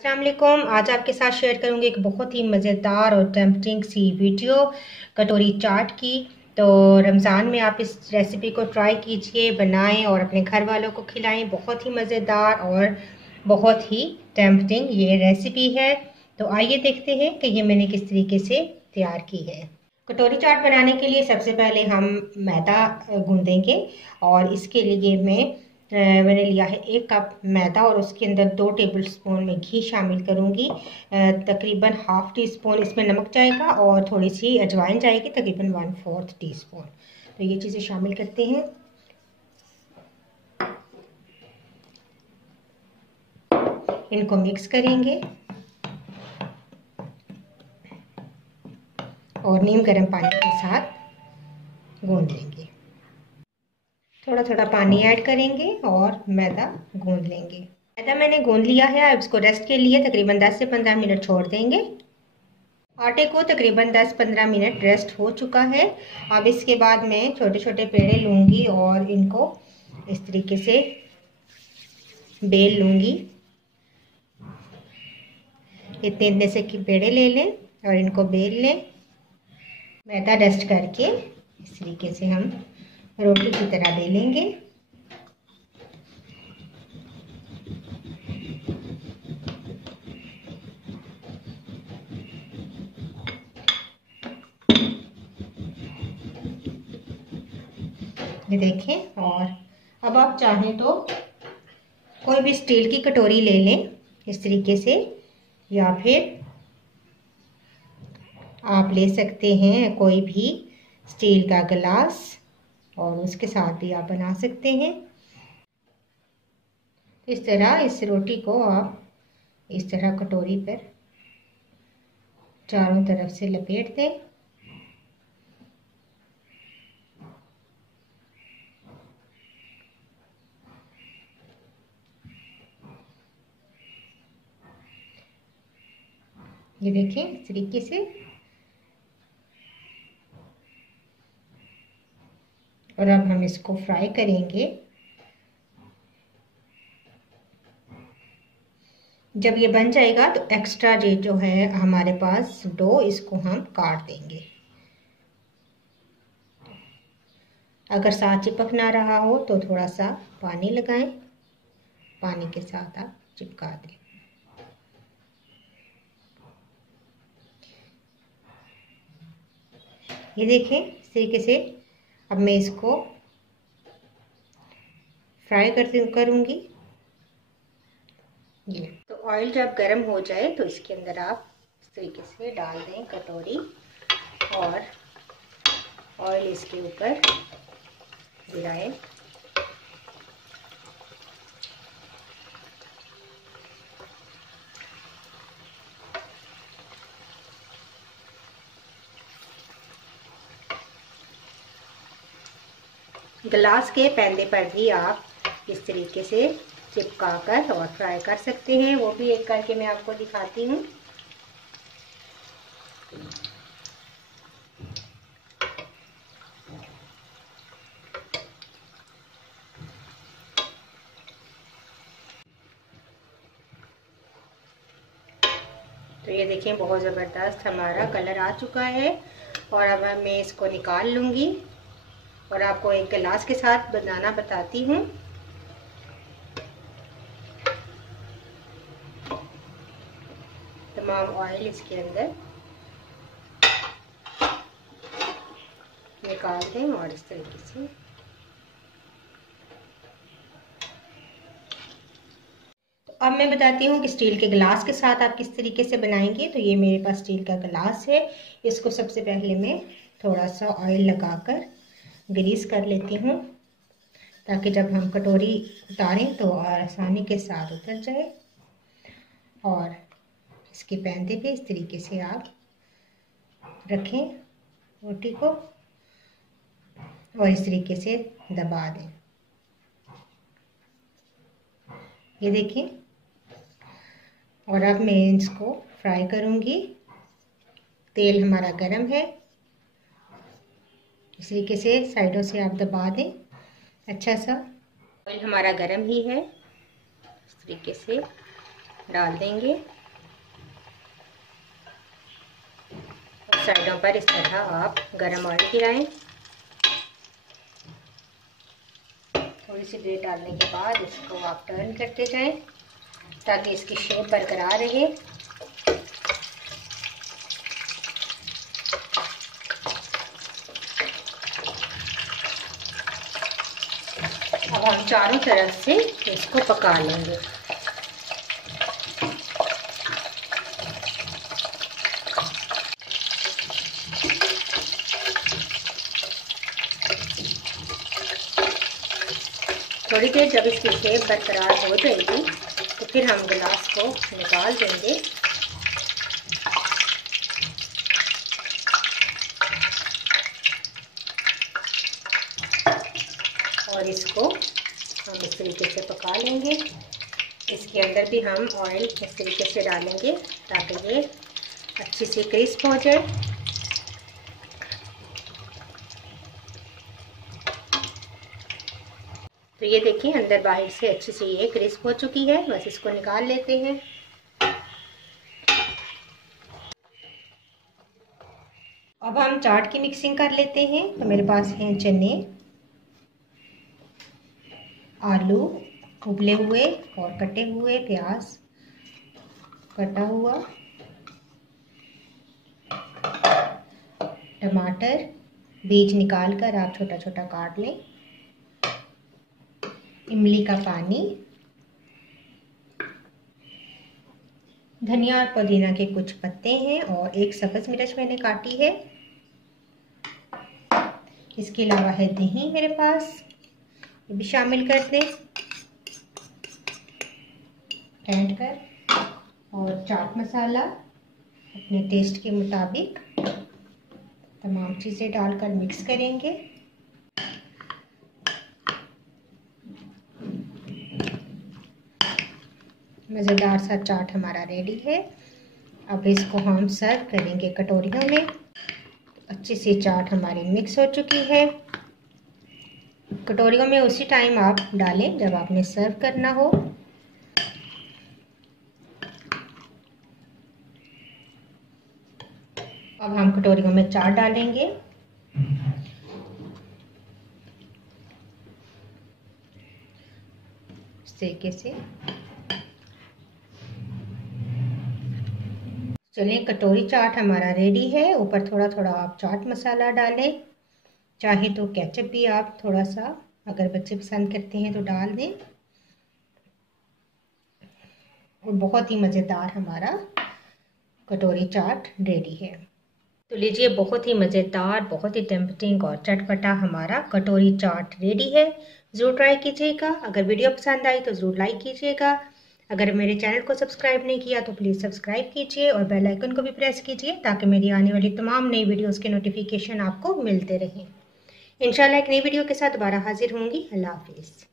अस्सलाम वालेकुम। आज आपके साथ शेयर करूंगी एक बहुत ही मज़ेदार और टेम्पटिंग सी वीडियो कटोरी चाट की। तो रमज़ान में आप इस रेसिपी को ट्राई कीजिए, बनाएं और अपने घर वालों को खिलाएं। बहुत ही मज़ेदार और बहुत ही टेम्पटिंग ये रेसिपी है। तो आइए देखते हैं कि ये मैंने किस तरीके से तैयार की है। कटोरी चाट बनाने के लिए सबसे पहले हम मैदा गूंदेंगे और इसके लिए मैंने लिया है 1 कप मैदा और उसके अंदर 2 टेबलस्पून में घी शामिल करूंगी। तकरीबन हाफ टी स्पून इसमें नमक जाएगा और थोड़ी सी अजवाइन जाएगी, तकरीबन 1/4 टीस्पून। तो ये चीज़ें शामिल करते हैं। इनको मिक्स करेंगे और नीम गर्म पानी के साथ गूंद लेंगे। थोड़ा थोड़ा पानी ऐड करेंगे और मैदा गूंद लेंगे। मैदा मैंने गूंद लिया है। अब इसको रेस्ट के लिए तकरीबन 10 से 15 मिनट छोड़ देंगे। आटे को तकरीबन 10-15 मिनट रेस्ट हो चुका है। अब इसके बाद मैं छोटे छोटे पेड़े लूँगी और इनको इस तरीके से बेल लूँगी। इतने इतने से पेड़े ले लें और इनको बेल लें। मैदा डस्ट करके इस तरीके से हम रोटी की तरह बेलेंगे। ये देखें। और अब आप चाहें तो कोई भी स्टील की कटोरी ले लें इस तरीके से, या फिर आप ले सकते हैं कोई भी स्टील का गिलास और उसके साथ भी आप बना सकते हैं। इस तरह इस रोटी को आप इस तरह कटोरी पर चारों तरफ से लपेट दें। ये देखें इस तरीके से। और अब हम इसको फ्राई करेंगे। जब ये बन जाएगा तो एक्स्ट्रा जो है हमारे पास डो, इसको हम काट देंगे। अगर साथ चिपक ना रहा हो तो थोड़ा सा पानी लगाएं, पानी के साथ आप चिपका दें। ये देखें इस तरीके से। अब मैं इसको फ्राई करूँगी। ये तो ऑयल जब गर्म हो जाए तो इसके अंदर आप इस तरीके से डाल दें कटोरी और ऑयल इसके ऊपर गिराएं। गिलास के पैंदे पर भी आप इस तरीके से चिपका कर और फ्राई कर सकते हैं। वो भी एक करके मैं आपको दिखाती हूँ। तो ये देखें बहुत ज़बरदस्त हमारा कलर आ चुका है। और अब मैं इसको निकाल लूँगी और आपको एक गिलास के साथ बनाना बताती हूँ। तमाम ऑयल इसके अंदर निकाल दें और इस तरीके से अब मैं बताती हूँ कि स्टील के गिलास के साथ आप किस तरीके से बनाएंगे। तो ये मेरे पास स्टील का गिलास है। इसको सबसे पहले मैं थोड़ा सा ऑयल लगाकर ग्रीस कर लेती हूँ, ताकि जब हम कटोरी उतारें तो आसानी के साथ उतर जाए। और इसके पैंदे पे इस तरीके से आप रखें रोटी को और इस तरीके से दबा दें। ये देखें। और अब मैं इसको फ्राई करूँगी। तेल हमारा गरम है। इस तरीके से साइडों से आप दबा दें अच्छा सा। ऑयल हमारा गरम ही है। इस तरीके से डाल देंगे। साइडों पर इस तरह आप गरम ऑयल गिराएं। थोड़ी सी देर डालने के बाद इसको आप टर्न करते जाएं ताकि इसकी शेप बरकरार रहे। अब हम चारों तरफ से इसको पका लेंगे। थोड़ी देर जब इसकी शेप बरकरार हो जाएगी तो फिर हम गिलास को निकाल देंगे और इसको हम इस तरीके से पका लेंगे। इसके अंदर भी हम ऑयल इस तरीके से डालेंगे ताकि ये अच्छी सी क्रिस्प हो जाए। तो ये देखिए अंदर बाहर से अच्छी सी ये क्रिस्प हो चुकी है। बस इसको निकाल लेते हैं। अब हम चाट की मिक्सिंग कर लेते हैं। तो मेरे पास हैं चने, आलू उबले हुए और कटे हुए, प्याज कटा हुआ, टमाटर बीज निकाल कर आप छोटा छोटा काट लें, इमली का पानी, धनिया और पुदीना के कुछ पत्ते हैं और एक सब्ज मिर्च मैंने काटी है। इसके अलावा है दही मेरे पास, ये भी शामिल कर दें फेंट कर, और चाट मसाला अपने टेस्ट के मुताबिक तमाम चीज़ें डालकर मिक्स करेंगे। मज़ेदार सा चाट हमारा रेडी है। अब इसको हम सर्व करेंगे कटोरियों में। अच्छी सी चाट हमारी मिक्स हो चुकी है। कटोरियों में उसी टाइम आप डालें जब आपने सर्व करना हो। अब हम कटोरियों में चाट डालेंगे। इस तरीके से चलिए, कटोरी चाट हमारा रेडी है। ऊपर थोड़ा थोड़ा आप चाट मसाला डालें, चाहे तो केचप भी आप थोड़ा सा अगर बच्चे पसंद करते हैं तो डाल दें। और बहुत ही मज़ेदार हमारा कटोरी चाट रेडी है। तो लीजिए, बहुत ही मज़ेदार, बहुत ही टेम्पटिंग और चटपटा हमारा कटोरी चाट रेडी है। ज़रूर ट्राई कीजिएगा। अगर वीडियो पसंद आई तो ज़रूर लाइक कीजिएगा। अगर मेरे चैनल को सब्सक्राइब नहीं किया तो प्लीज़ सब्सक्राइब कीजिए और बेल आइकन को भी प्रेस कीजिए ताकि मेरी आने वाली तमाम नई वीडियोस के नोटिफिकेशन आपको मिलते रहें। इंशाल्लाह एक नई वीडियो के साथ दोबारा हाजिर होंगी। अल्लाह हाफिज़।